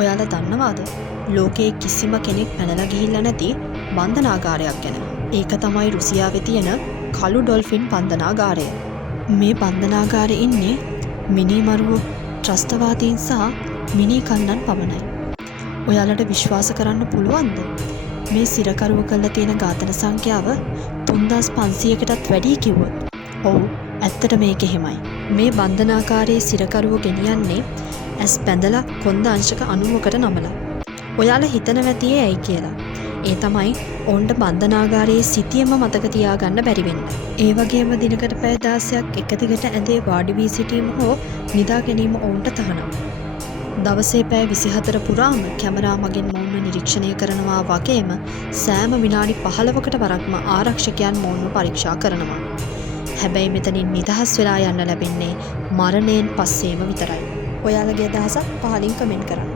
ඔයාලා දන්නවාද? ලෝකයේ කිසිම කෙනෙක් පැනලා ගිහිල්ලා නැති බන්ධනාගාරයක් ගැන. ඒක තමයි රුසියාවේ තියෙන කළු ඩොල්ෆින් බන්ධනාගාරය. මේ බන්ධනාගාරේ ඉන්නේ මිනිමරුවෝ, ත්‍රස්තවාදීන් සහ මිනී කන්නන් පමණයි. ඔයාලට විශ්වාස කරන්න පුළුවන්ද? මේ සිරකරුව කරලා තියෙන ඝාතන සංඛ්‍යාව 3500කටත් වැඩි කිව්වොත්. ඔව්, ඇත්තට මේක එහෙමයි. මේ බන්ධනාගාරයේ සිරකරුව ගෙනියන්නේ ඇස් බැඳලා කොන්ද අංශක 90කට නමලා. ඔයාලා හිතනවා ඇති ඇයි කියලා. ඒ තමයි ඔවුන්ට බන්ධනාගාරයේ සිටියම මතක තියාගන්න බැරි වෙන්න. ඒ වගේම දිනකට පැය 16ක් එක දිගට ඇඳේ වාඩි වී සිටීම හෝ නිදා ගැනීම ඔවුන්ට තහනම්. දවසේ පැය 24 පුරාම කැමරා මගින් මොවුන්ව නිරීක්ෂණය කරනවා වගේම සෑම විනාඩි 15කට වරක්ම ආරක්ෂකයන් මොවුන්ව පරීක්ෂා කරනවා. හැබැයි මෙතනින් නිදහස් වෙලා යන්න ලැබෙන්නේ මරණයෙන් පස්සේම විතරයි. ඔයාලගේ අදහසක් පහලින් කමෙන්ට් කරන්න.